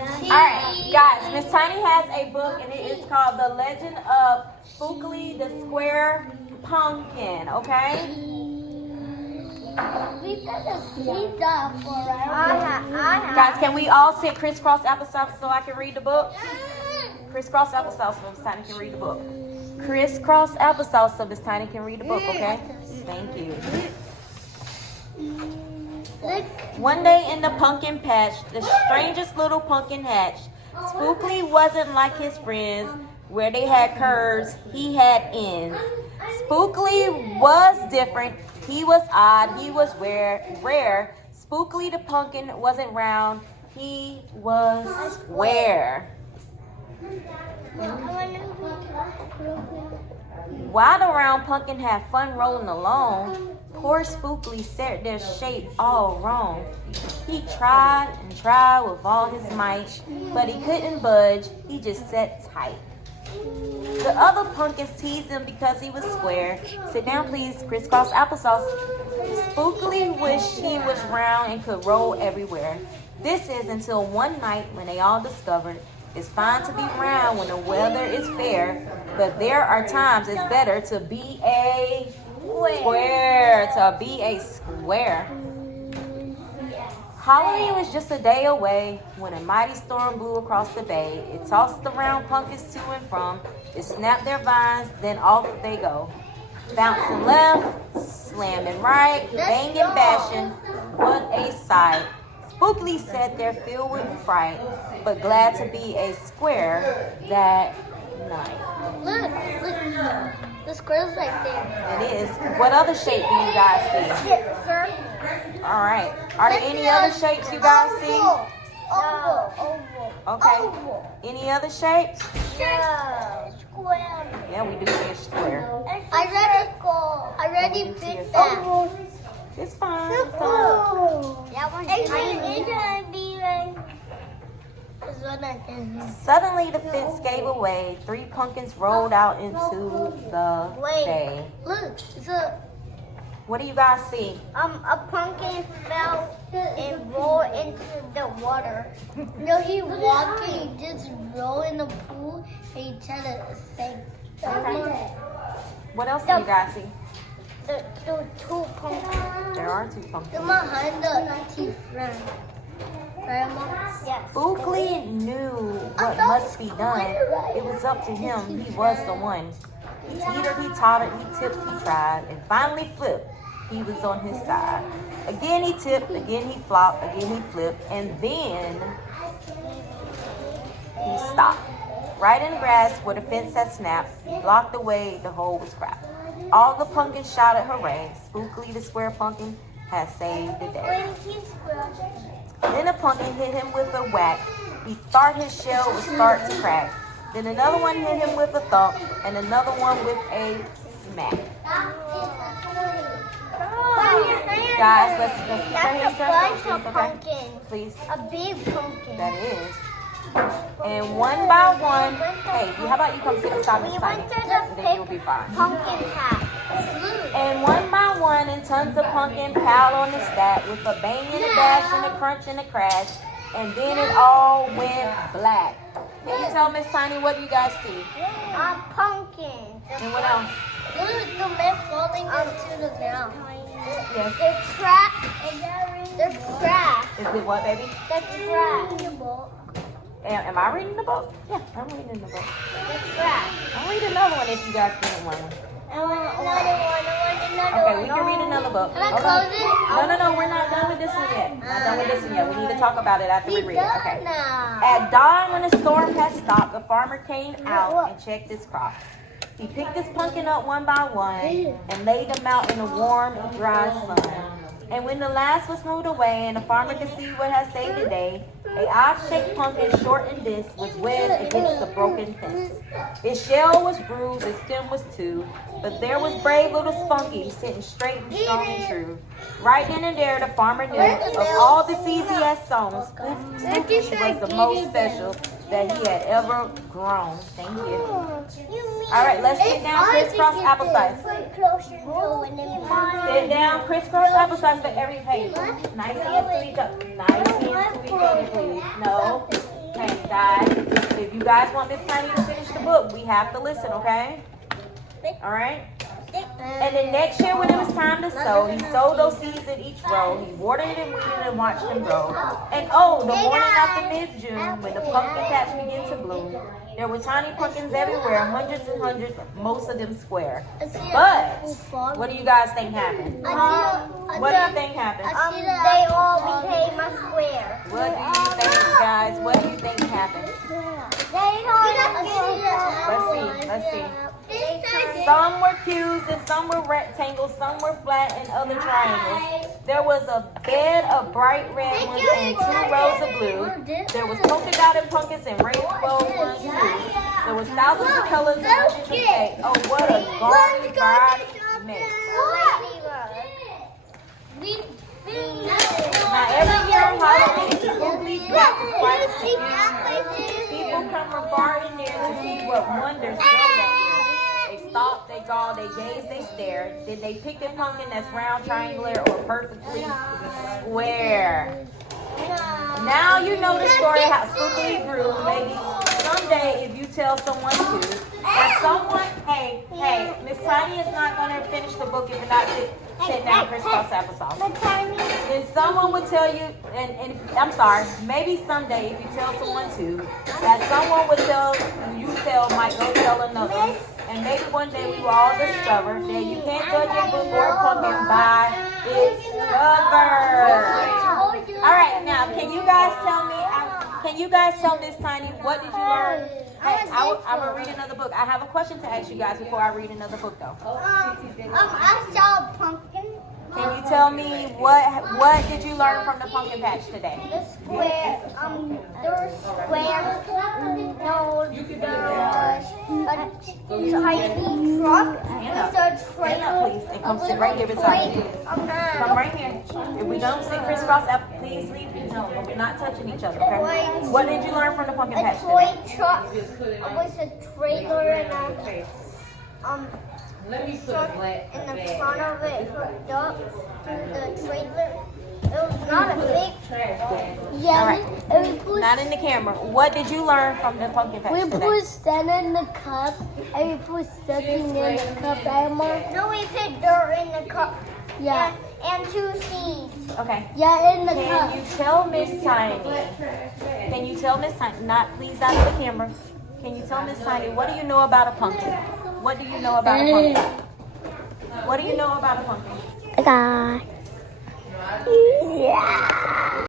Alright, guys, Miss Tiny has a book and it is called The Legend of Spookly the Square Pumpkin, okay? We gotta see that for our Guys, can we all sit crisscross applesauce so I can read the book? Crisscross applesauce so Miss Tiny can read the book. Crisscross applesauce so Miss Tiny can read the book, okay? Thank you. One day in the pumpkin patch, the strangest little pumpkin hatched. Spookly wasn't like his friends, where they had curves, he had ends. Spookly was different, he was odd, he was rare. Spookly the pumpkin wasn't round, he was square. While the round pumpkin had fun rolling along, poor Spookly set their shape all wrong. He tried and tried with all his might, but he couldn't budge, he just sat tight. The other pumpkins teased him because he was square. Sit down please, crisscross applesauce. Spookly wished he was round and could roll everywhere. This is until one night when they all discovered it's fine to be round when the weather is fair, but there are times it's better to be a square. Halloween was just a day away when a mighty storm blew across the bay. It tossed the round pumpkins to and from. It snapped their vines, then off they go. Bouncing left, slamming right, banging, bashing. What a sight. Spookly sat there filled with fright, but glad to be a square that night. Look, the square's right there. It is. What other shape do you guys see? Sir. All right. Are there any other shapes you guys see? Oval. Okay. Oval. Any other shapes? No. Square. Yeah, we do see a square. I already picked that. It's fine. It's gonna be like. Suddenly the fence gave away. 3 pumpkins rolled out into the bay. Look, What do you guys see? a pumpkin fell and rolled into the water. No, he walked and he just rolled in the pool and he tried to sink. Okay. What else do you guys see? The 2 pumpkins. There are 2 pumpkins. The behind the teeth friend. Grandma? Yes. Spookly knew what must be done. It was up to him. He was the one. He teetered, he tottered, he tipped, he tried, and finally flipped. He was on his side. Again he tipped, again he flopped, again he flipped, and then he stopped. Right in the grass where the fence had snapped, blocked the way, the hole was cracked. All the pumpkins shouted hooray. Spookly the square pumpkin had saved the day. Then a pumpkin hit him with a whack. He thought his shell would start to crack. Then another one hit him with a thump, and another one with a smack. Guys, let's That's a bunch of pumpkins. Please. A big pumpkin. That is. And one by one, hey, how about you come sit beside Miss Tiny? And then you'll be fine. Pumpkin patch. And one by one, and tons of pumpkin piled on the stack with a bang and a dash and a crunch and a crash. And then it all went black. Can you tell Miss Tiny what you guys see? A pumpkin. And what else? Look, the men falling into the ground. Yes. They're trapped. They're trapped. Is it what, baby? They're trapped. Am I reading the book? Yeah, I'm reading the book. They're trapped. I'll read another one if you guys didn't want one. I want another Okay, one. we can read another book. Can I Hold close on. it? No, we're not done with this one yet. Not done with this one yet. We need to talk about it after we read it. Okay. Now. At dawn, when the storm had stopped, the farmer came out and checked his crops. He picked his pumpkin up one by one and laid them out in the warm, dry sun. And when the last was moved away and the farmer could see what had saved the day, a odd-shaped pumpkin, short and this, was wedged against the broken fence. Its shell was bruised, its stem was too, but there was brave little Spunky sitting straight and strong and true. Right then and there, the farmer knew of all the seeds he had sown, Spooky was the most special that he had ever grown. Thank you. All right, let's sit down, crisscross applesauce. Sit down, crisscross applesauce for every page. Nice hands to each other. Nice hands to each other, please. No. if you guys want Miss Tiny to finish the book, we have to listen, okay? All right? And then next year when it was time to sow, he sowed those seeds in each row. He watered and weeded and watched them grow. And oh, the morning after mid-June, when the pumpkin patch began to bloom, there were tiny pumpkins everywhere, hundreds and hundreds, most of them square. But what do you guys think happened? What do you think happened? They all became a square. What do you think, guys? What do you think happened? Let's see. Some were cubes and some were rectangles, some were flat and other triangles. There was a bed of bright red ones and 2 rows of blue. There was polka dotted pumpkins and rainbow ones too. There was thousands of colors and hundreds of shapes. Oh, what a garden variety mix. Now every year on Halloween, Spookly's practice quite a few. People come from far and near to see what wonders grow that year. They stop, they gawk, they gaze, they stare. Then they pick a pumpkin that's round, triangular, or perfectly square. Now you know the story how Spookly grew. Maybe someday if you tell someone to, that someone, hey, Miss Tiny is not going to finish the book if you're not sitting down crisscross applesauce. Then someone would tell you, and I'm sorry, maybe someday if you tell someone to, that someone would tell might go tell another. And maybe one day we will all discover that you can't judge a book or a pumpkin by its cover. All right, now can you guys tell Miss Tiny what did you learn? Hey, I'm gonna read another book. I have a question to ask you guys before I read another book, though. I saw a pumpkin. Can you tell me what did you learn from the pumpkin patch today? The square, there were square, no, a tiny truck with a trailer. Please, and come sit right here beside me. Come right here. If we don't sit crisscross up, please leave. No, we're not touching each other, okay? What did you learn from the pumpkin patch A today? toy truck with a trailer and a truck in the front of it hooked up to the trailer. It was not a big All right. Not in the camera. What did you learn from the pumpkin patch today? put sand in the cup and we put something in the cup, Emma. No, we put dirt in the cup. Yeah. And 2 seeds. Okay. Yeah, in the Can cup. you tell Miss Tiny? Can you tell Miss Tiny? Not please out of the camera. Can you tell Miss Tiny what do you know about a pumpkin? What do you know about a pumpkin? What do you know about a pumpkin? I got. Yeah.